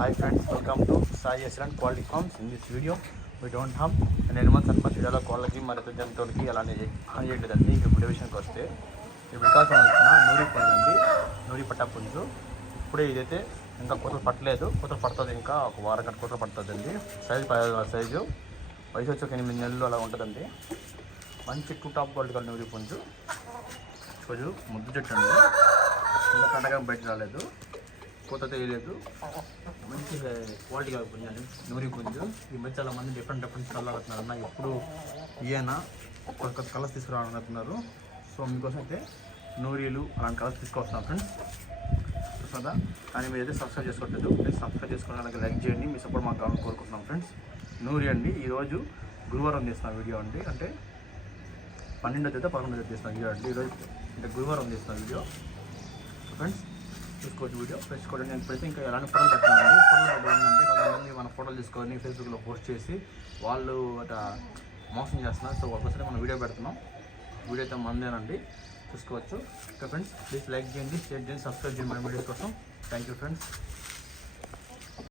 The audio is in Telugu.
Hi friends, welcome to Sai Excellent Quality Farms. In this video, we don't have నేను మన సర్పంచ్ వీడియోలో కోళ్ళకి మరి జంతువులకి అలానే హాని చేయలేదండి ఇప్పుడు విషయానికి వస్తే ఇప్పుడు కాల్సిన నూరి పుంజు నూరి పట్ట పుంజు ఇప్పుడే ఇదైతే ఇంకా కూతురు పట్టలేదు. కూతురు పడుతుంది ఇంకా ఒక వారం గంట కూతురు పడుతుందండి. సైజు పదహారు సైజు వయసు వచ్చి ఒక ఎనిమిది నెలలు అలా ఉంటుందండి. మంచి టూ టాప్ క్వాలిటీ కలిగిన నూరి పుంజు కొంచెం ముద్దు చెట్టు అండి ఇంకా కండగా బయట రాలేదు. పూత తెలియలేదు మంచి క్వాలిటీగా పుంజండి నూరి పుంజు ఈ మధ్య చాలా మంది డిఫరెంట్ డిఫరెంట్ కలర్ అవుతున్నారు అన్న ఎప్పుడు ఈయన కొత్త కొత్త కలర్స్ తీసుకురావాలనుకుంటున్నారు. సో మీకోసం అయితే నూరీలు అలాంటి కలర్స్ తీసుకొస్తున్నాం ఫ్రెండ్స్ కదా కానీ మీరు అయితే సబ్స్క్రైబ్ చేసుకోవట్లేదు. ప్లీజ్ సబ్స్క్రైబ్ చేసుకుని అలాగే లైక్ చేయండి. మీ సపోర్ట్ మాకు కావాలని కోరుకుంటున్నాం ఫ్రెండ్స్ నూరి అండి. ఈరోజు గురువారం తీస్తున్న వీడియో అండి. అంటే పన్నెండో తేదీ పదకొండో తేదీ తీస్తున్న వీడియో అండి. ఈరోజు అంటే గురువారం తీస్తున్న వీడియో ఫ్రెండ్స్ చూసుకోవచ్చు వీడియో. పెంచుకోవడం నేను ప్రతి ఇంకా ఎలాంటి ఫోటోలు పెట్టినానండి ఫోటోలు పెట్టడం అంటే కొంతమంది మన ఫోటోలు తీసుకొని ఫేస్బుక్లో పోస్ట్ చేసి వాళ్ళు అట మోసం చేస్తున్నారు. సో ఒకసారి మనం వీడియో పెడుతున్నాం. వీడియో అయితే మందేనండి. చూసుకోవచ్చు. ఓకే ఫ్రెండ్స్ ప్లీజ్ లైక్ చేయండి షేర్ చేయండి సబ్స్క్రైబ్ చేయండి మన వీడియోస్ కోసం. Thank you friends